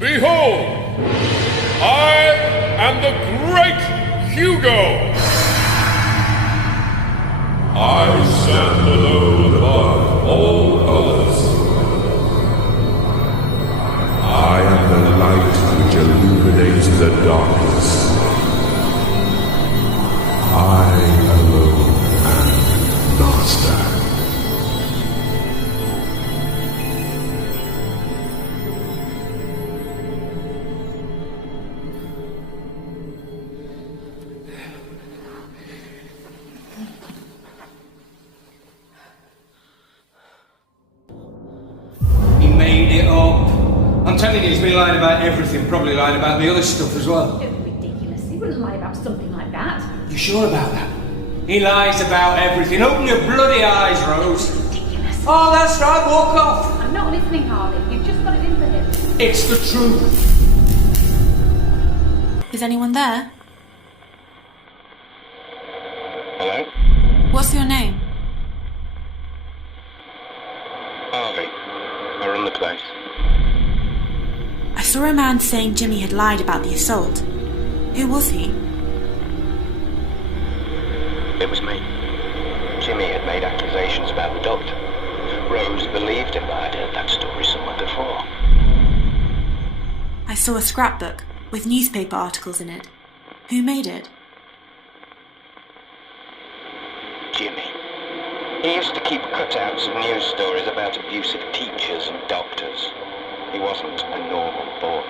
Behold, I am the great Hugo. I stand alone above all others. I am the light which illuminates the darkness. I alone am master. I'm telling you, he's been lying about everything, probably lying about the other stuff as well. Ridiculous. He wouldn't lie about something like that. You sure about that? He lies about everything. Open your bloody eyes, Rose. Ridiculous. Oh, that's right, walk off. I'm not listening, Harvey. You've just got it in for him. It's the truth. Is anyone there? Hello? What's your name? Harvey. I run the place. I saw a man saying Jimmy had lied about the assault. Who was he? It was me. Jimmy had made accusations about the doctor. Rose believed him, but I'd heard that story somewhere before. I saw a scrapbook with newspaper articles in it. Who made it? Jimmy. He used to keep cutouts of news stories about abusive teachers and doctors. He wasn't a normal boy.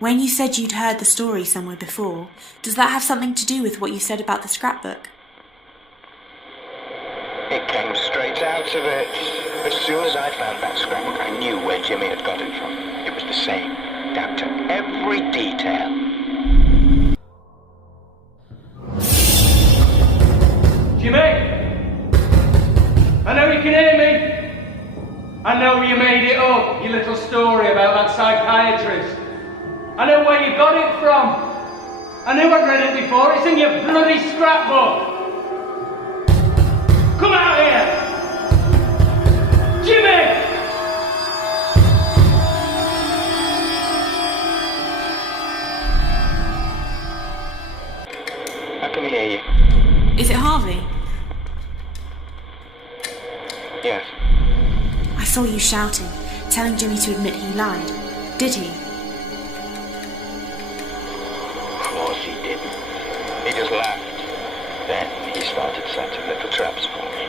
When you said you'd heard the story somewhere before, does that have something to do with what you said about the scrapbook? It came straight out of it. As soon as I found that scrapbook, I knew where Jimmy had got it from. It was the same, down to every detail. Jimmy! I know you can hear me. I know you made it up, your little story about that psychiatrist. I know where you got it from. I knew I'd read it before. It's in your bloody scrapbook. Come out here! Jimmy! I can hear you. Is it Harvey? Yes. I saw you shouting, telling Jimmy to admit he lied. Did he? Of course he didn't. He just laughed. Then he started setting little traps for me.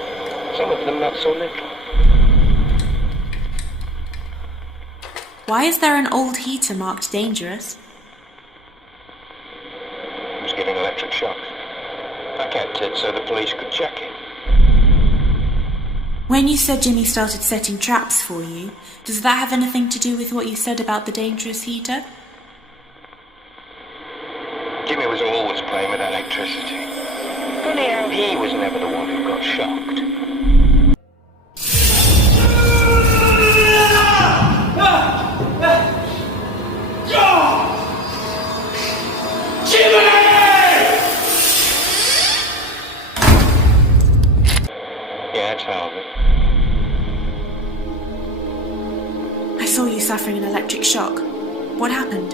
Some of them not so little. Why is there an old heater marked dangerous? It was giving electric shocks. I kept it so the police could check it. When you said Jimmy started setting traps for you, does that have anything to do with what you said about the dangerous heater? Jimmy was always playing with electricity. Funny how he was never the one who got shocked. Yeah, it's Harvey. I saw you suffering an electric shock. What happened?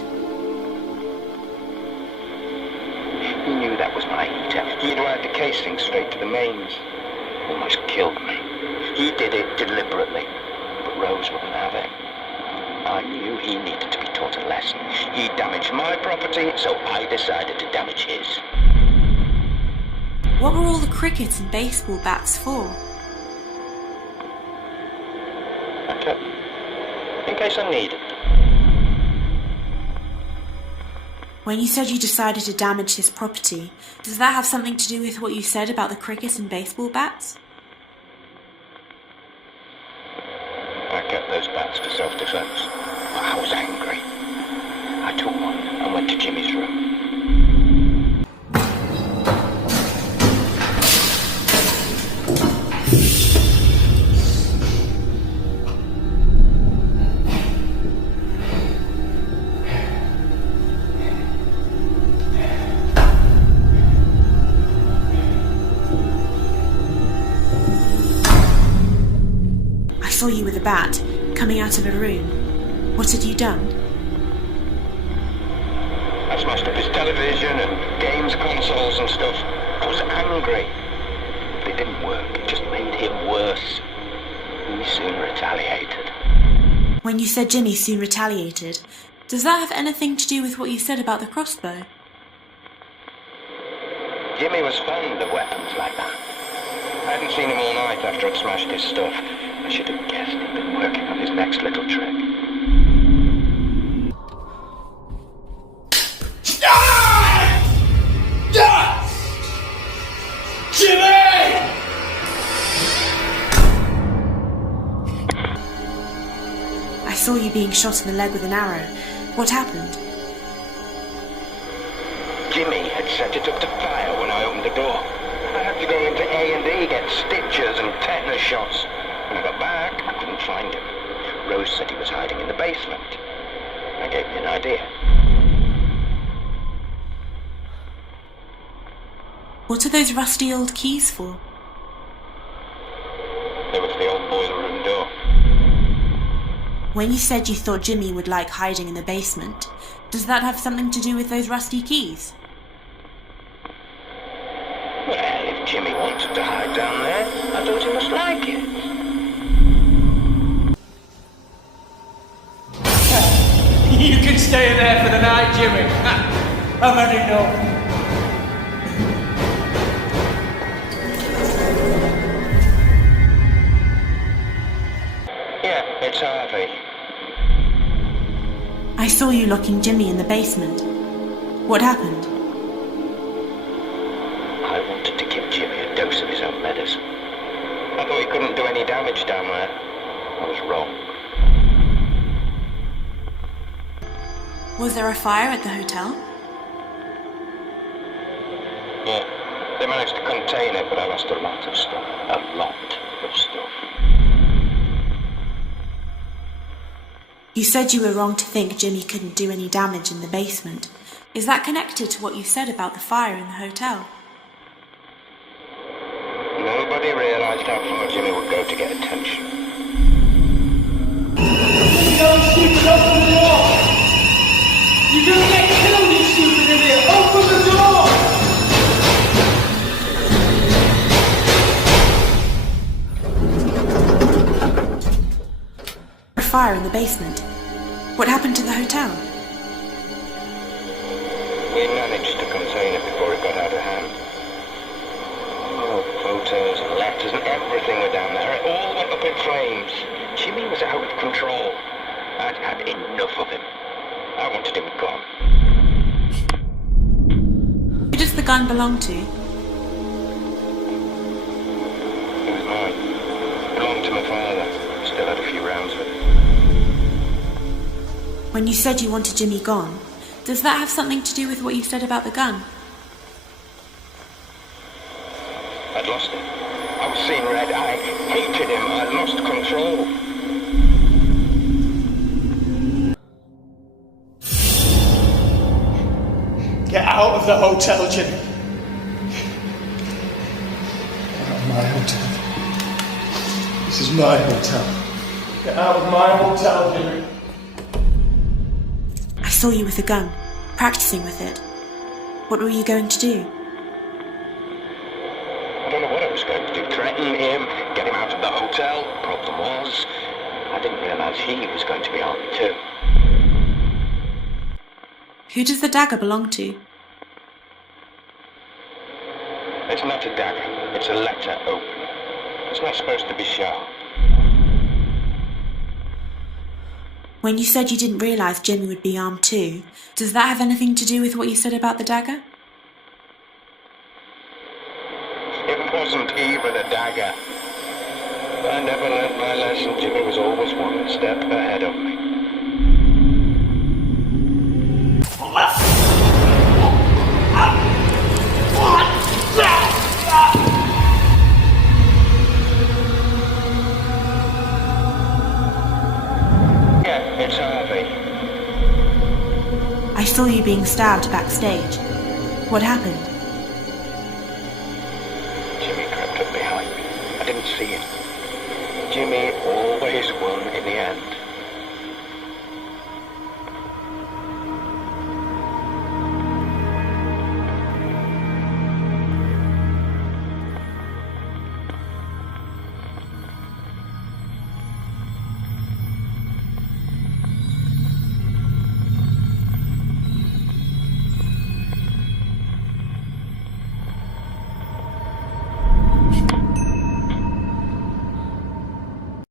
He knew that was my heater. He'd wired the casing straight to the mains. Almost killed me. He did it deliberately, but Rose wouldn't have it. I knew he needed to be taught a lesson. He damaged my property, so I decided to damage his. What were all the cricket and baseball bats for? I kept them. In case I needed them. When you said you decided to damage his property, does that have something to do with what you said about the cricket and baseball bats? I kept those bats for self-defense. I was angry. I took one and went to Jimmy's room. saw you with a bat, coming out of a room. What had you done? I smashed up his television and games consoles and stuff. I was angry. But it didn't work. It just made him worse. He soon retaliated. When you said Jimmy soon retaliated, does that have anything to do with what you said about the crossbow? Jimmy was fond of weapons like that. I hadn't seen him all night after I'd smashed his stuff. I should have guessed he'd been working on his next little trick. Jimmy! I saw you being shot in the leg with an arrow. What happened? Jimmy had set it up to fire when I opened the door. I had to go into A&E, get stitches and tetanus shots. When I got back, I couldn't find him. Rose said he was hiding in the basement. That gave me an idea. What are those rusty old keys for? They were for the old boiler room door. When you said you thought Jimmy would like hiding in the basement, does that have something to do with those rusty keys? Well, if Jimmy wanted to hide down there, I thought he must like it. You can stay in there for the night, Jimmy. I've had enough. Yeah, it's Harvey. I saw you locking Jimmy in the basement. What happened? I wanted to give Jimmy a dose of his own medicine. I thought he couldn't do any damage down there. I was wrong. Was there a fire at the hotel? Yeah, they managed to contain it, but I lost a lot of stuff. A lot of stuff. You said you were wrong to think Jimmy couldn't do any damage in the basement. Is that connected to what you said about the fire in the hotel? Nobody realised how far Jimmy would go to get attention. Don't stupid, open the door! You're gonna get killed, you stupid idiot! Open the door! A fire in the basement. What happened to the hotel? We managed to contain it before it got out of hand. Oh, photos and letters and everything were down there. It all went up in flames. Jimmy was out of control. I'd had enough of him. I wanted him gone. Who does the gun belong to? It was mine. It belonged to my father. Still had a few rounds with it. When you said you wanted Jimmy gone, does that have something to do with what you said about the gun? I'd lost him. I was seeing red. I hated him. I'd lost control. Get out of the hotel, Jimmy. Get out of my hotel. This is my hotel. Get out of my hotel, Jimmy. I saw you with a gun, practicing with it. What were you going to do? I don't know what I was going to do. Threaten him, get him out of the hotel. Problem was, I didn't realise he was going to be armed too. Who does the dagger belong to? It's not a dagger. It's a letter opener. It's not supposed to be sharp. When you said you didn't realise Jimmy would be armed too, does that have anything to do with what you said about the dagger? It wasn't even a dagger. I never learnt my lesson. Jimmy was always one step ahead of me. Yeah, it's Harvey. I saw you being stabbed backstage. What happened? Jimmy crept up behind me. I didn't see it. Jimmy always the end.